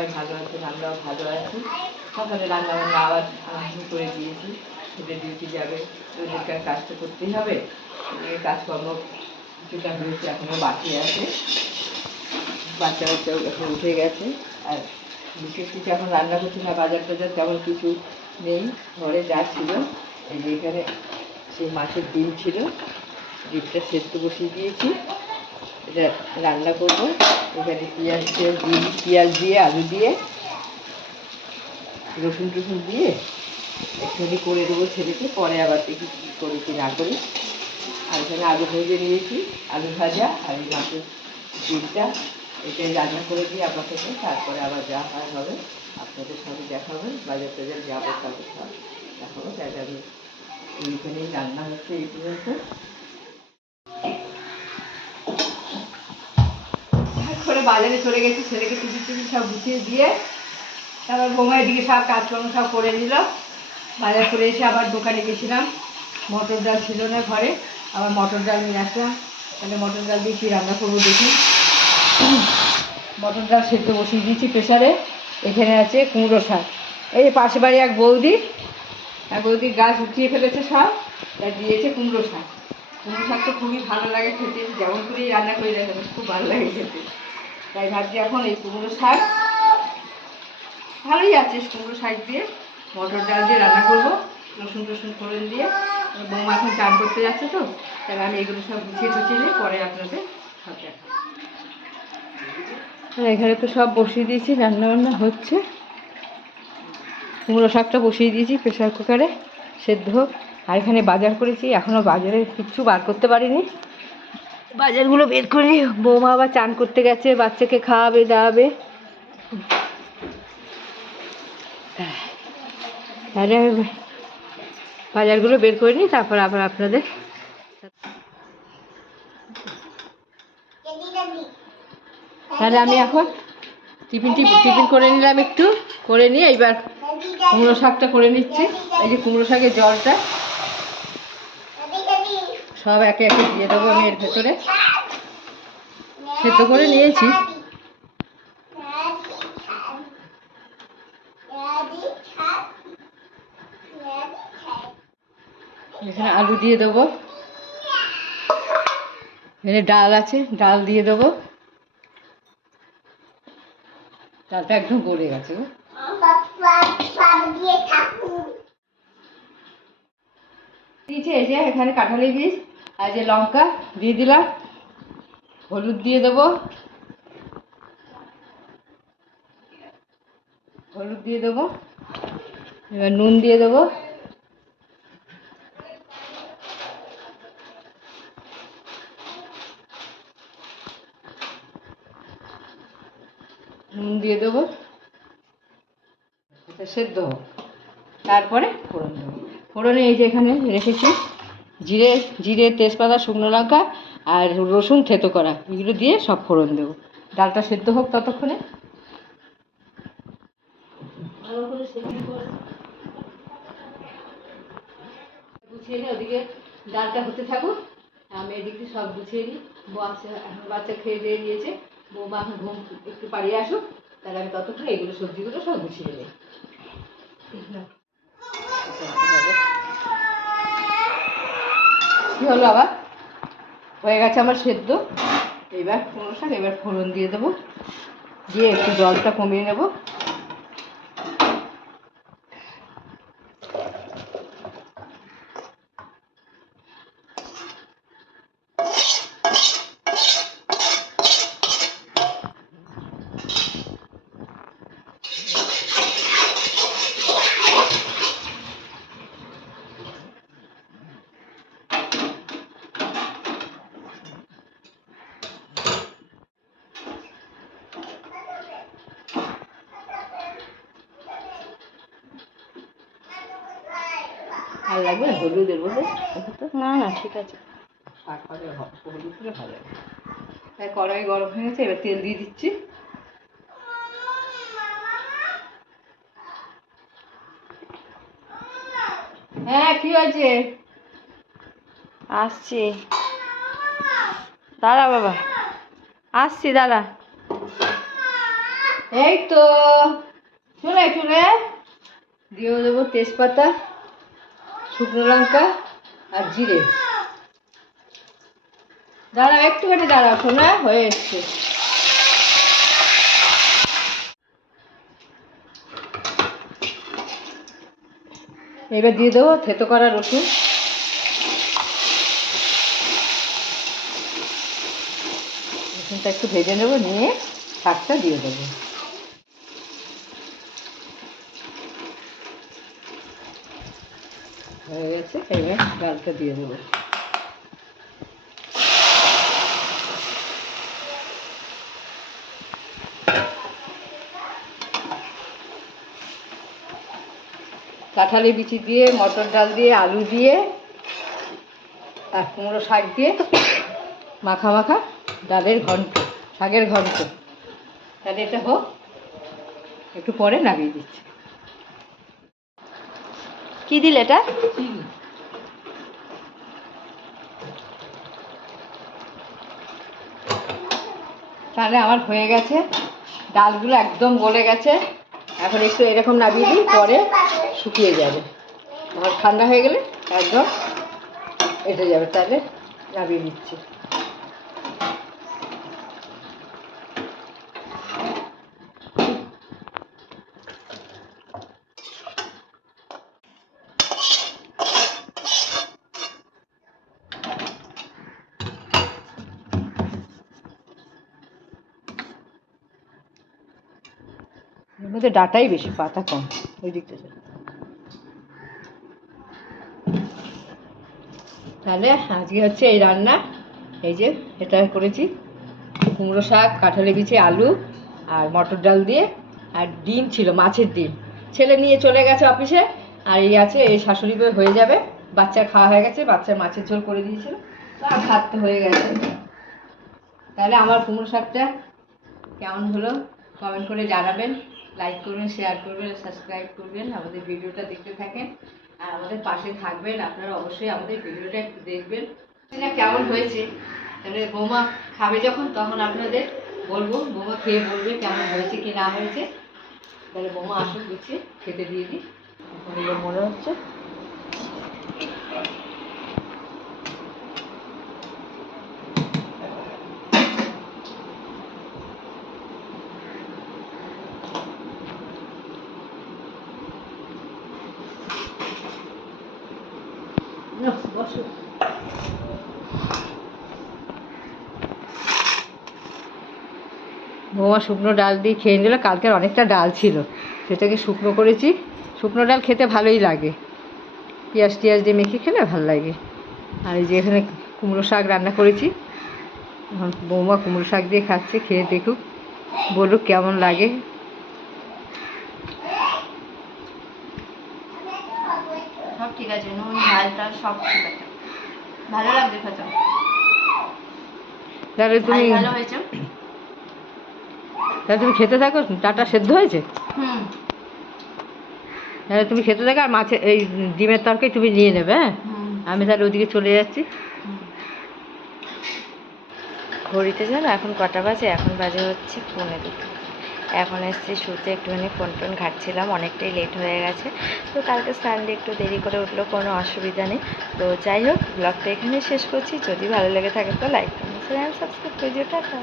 সবাই ভালো আছেন, আমরাও ভালো আছি। সকালে রান্নাবান্না আবার শুরু করে দিয়েছি। ওদের ডিউটি যাবে, ওদেরকে কাজ তো করতেই হবে। কাজকর্ম কিছুটা হয়েছে, এখনও বাকি আছে। বাচ্চা বাচ্চাও এখন উঠে গেছে। আর বিশেষ কিছু এখন রান্না করছি না, বাজার টাজার তেমন কিছু নেই। ঘরে যা ছিল, এই যে এখানে সেই মাছের ডিম ছিল, ডিমটা সেদ্ধ বসিয়ে দিয়েছি, এটা রান্না করবো। এখানে পেঁয়াজ দিয়ে আলু দিয়ে রসুন টসুন দিয়ে একটুখানি করে দেবো ছেলেকে, পরে আবার দেখি কী করি কি না করি। আর এখানে আলু ভেজে নিয়েছি, আলু ভাজা আর এই মাছের ডিমটা, এটাই রান্না করে দিই আপাতত। তারপরে আবার যা হয় হবে, আপনাদের সঙ্গে দেখা হবে। বাজার টাজার যাবো, তারপর সব দেখাবো। তাই আমি এইখানেই রান্না হচ্ছে এই পর্যন্ত। করে বাজারে চলে গেছি, ছেলেকে টিফিন সব গুছিয়ে দিয়ে তারপর বোমার দিকে সব কাজকর্ম সব করে দিল। বাজার করে এসে আবার দোকানে গেছিলাম, মটর ডাল ছিল না ঘরে, আবার মটর ডাল নিয়ে আসলাম। তাহলে মটর ডাল দিয়ে কী রান্না করবো দেখি। মটর ডাল সেদ্ধ বসিয়ে দিয়েছি প্রেশারে। এখানে আছে কুমড়ো শাক, এই যে পাশে বাড়ি এক বৌদির গাছ উঠিয়ে ফেলেছে সব, তাই দিয়েছে কুমড়ো শাক। কুমড়ো শাক তো খুবই ভালো লাগে খেতে, যেমন করেই রান্না করে দেখেন খুব ভালো লাগে খেতে। তাই ভাবছি এখন এই কুমড়ো শাক ভালোই আছে, কুমড়ো শাক দিয়ে মটর ডাল দিয়ে রান্না করবো, রসুন টসুন ফোড়ন দিয়ে। বৌমা এখন চান করতে যাচ্ছে, তো তাহলে আমি এগুলো সব গুছিয়ে নিয়ে পরে আপনাদের সব দেখাবো। এখানে তো সব বসিয়ে দিয়েছি, রান্নাবান্না হচ্ছে। কুমড়ো শাকটা বসিয়ে দিয়েছি প্রেশার কুকারে সেদ্ধ হোক। আর এখানে বাজার করেছি, এখনও বাজারে কিচ্ছু বার করতে পারিনি, বাজারগুলো বের করি। বৌমা আবার চান করতে গেছে, বাচ্চাকে খাওয়াবে দাওয়াবে, তাহলে আমি বাজারগুলো বের করে নিই, তারপর আবার আপনাদের। তাহলে আমি এখন টিফিন করে নিলাম, একটু করে নিয়ে এইবার কুমড়ো শাকটা করে নিচ্ছি। এই যে কুমড়ো শাকের জলটা সব একে একে দিয়ে দেবো আমি এর ভেতরে। সেদ্ধ করে নিয়েছি, এখানে আলু দিয়ে দেবো, এখানে ডাল আছে, ডাল দিয়ে দেবো। ডালটা একদম গলে গেছে গো। দিয়েছে এই যে এখানে কাঁঠালি বীজ আর যে লঙ্কা দিয়ে দিলাম, হলুদ দিয়ে দেবো, এবার নুন দিয়ে দেবো, এটা সেদ্ধ হোক, তারপরে ফোড়ন দেবো। ফোড়নে এই যে এখানে রেখেছি জিরে তেজপাতা শুকনো লঙ্কা আর রসুন থেতো করা, এগুলো দিয়ে সব ফোড়ন দেবো। ডালটা সেদ্ধ হোক ততক্ষণে। ভালো করে গুছিয়ে নিই, ওদিকে ডালটা হতে থাকুক, আমি এদিকে সব গুছিয়ে নিই। বাচ্চা খেয়ে দিয়ে দিয়েছে, বৌমা এখন ঘুম একটু পাড়িয়ে আসুক, তাহলে আমি ততক্ষণে এগুলো সবজিগুলো সব গুছিয়ে নিই। কি হলো আবার, হয়ে গেছে আমার সেদ্ধ। এবার কুমড়ো শাক, এবার ফোড়ন দিয়ে দেবো, দিয়ে একটু জলটা কমিয়ে নেব। ভালো লাগবে হলুদের বলে না, ঠিক আছে, শাক হবে হলুদ করে ভালো লাগে। তাই কড়াই গরম হয়ে গেছে, এবার তেল দিয়ে দিচ্ছি। হ্যাঁ কি হয়েছে, আসছি, দাঁড়া বাবা, আসছি দাঁড়া। এই তো চলে চলে দিয়ে দেবো তেজপাতা, শুকনো লঙ্কা আর জিরে। দাঁড়াও একটুখানি দাঁড়াও, শোনা হয়ে এসছে। এবার দিয়ে দেবো থেতো করা রসুন। রসুনটা একটু ভেজে নেবো, নিয়ে শাকটা দিয়ে দেবো। হয়ে গেছে, এবার ডালটা দিয়ে দেবো। কাঁঠালি বিচি দিয়ে, মটর ডাল দিয়ে, আলু দিয়ে আর কুমড়ো শাক দিয়ে মাখা মাখা ডালের ঘন্ট, শাকের ঘন্ট। তাহলে এটা হোক, একটু পরে নামিয়ে দিচ্ছি। কি দিল এটা? তাহলে আমার হয়ে গেছে, ডালগুলো একদম গলে গেছে। এখন একটু এরকম নামিয়ে দিই, পরে শুকিয়ে যাবে। আমার ঠান্ডা হয়ে গেলে একদম এসে যাবে, তাহলে নামিয়ে দিচ্ছি। এর মধ্যে ডাটাই বেশি, পাতা কম। ওই দিকটা তাহলে আজকে হচ্ছে এই রান্না। এই যে এটা করেছি, কুমড়ো শাক, কাঁঠালি বিচি, আলু আর মটর ডাল দিয়ে, আর ডিম ছিল, মাছের ডিম। ছেলে নিয়ে চলে গেছে অফিসে, আর এই আছে, এই শাশুড়ি করে হয়ে যাবে। বাচ্চার খাওয়া হয়ে গেছে, বাচ্চার মাছের ঝোল করে দিয়েছিল, আর ভাত তো হয়ে গেছে। তাহলে আমার কুমড়ো শাকটা কেমন হলো কমেন্ট করে জানাবেন। লাইক করবেন, শেয়ার করবেন, সাবস্ক্রাইব করবেন, আমাদের ভিডিওটা দেখতে থাকেন আর আমাদের পাশে থাকবেন। আপনারা অবশ্যই আমাদের ভিডিওটা একটু দেখবেন, না কেমন হয়েছে। তাহলে বৌমা খাবে যখন, তখন আপনাদের বলবো, বৌমা খেয়ে বলবে কেমন হয়েছে কি না হয়েছে। তাহলে বৌমা আসুক, গুছিয়ে খেতে দিয়ে দিই। এখন মনে হচ্ছে বসো। বৌমা শুকনো ডাল দিয়ে খেয়ে নিল। কালকের অনেকটা ডাল ছিল, সেটাকে শুকনো করেছি। শুকনো ডাল খেতে ভালোই লাগে, পেঁয়াজ টিয়াজ দিয়ে মেখে খেলে ভালো লাগে। আর এই যে এখানে কুমড়ো শাক রান্না করেছি, এখন বৌমা কুমড়ো শাক দিয়ে খাচ্ছে, খেয়ে দেখুক, বলুক কেমন লাগে। সব ঠিক আছে, নুন ঝাল টাল সব ঠিক আছে, ভালো লাগবে খেতে। তাহলে তুমি ভালো হয়েছে। তাহলে তুমি খেতে থাকো, ডাটা সেদ্ধ হয়েছে। তাহলে তুমি খেতে থাকো, আর মাছের এই ডিমের তরকারি তুমি নিয়ে নেবে। হ্যাঁ, আমি তাহলে ওদিকে চলে যাচ্ছি। ঘড়িতে জানো এখন কটা বাজে? এখন বাজে হচ্ছে 1:45। এখন এসছি শুতে, একটুখানি ফোন টোন ঘাটছিলাম, অনেকটাই লেট হয়ে গেছে। তো কালকে সানডে একটু দেরি করে উঠলেও কোনো অসুবিধা নেই। তো যাই হোক, ব্লগটা এখানেই শেষ করছি। যদি ভালো লেগে থাকে তো লাইক কমেন্ট শেয়ার সাবস্ক্রাইব করে দিও। টাটা।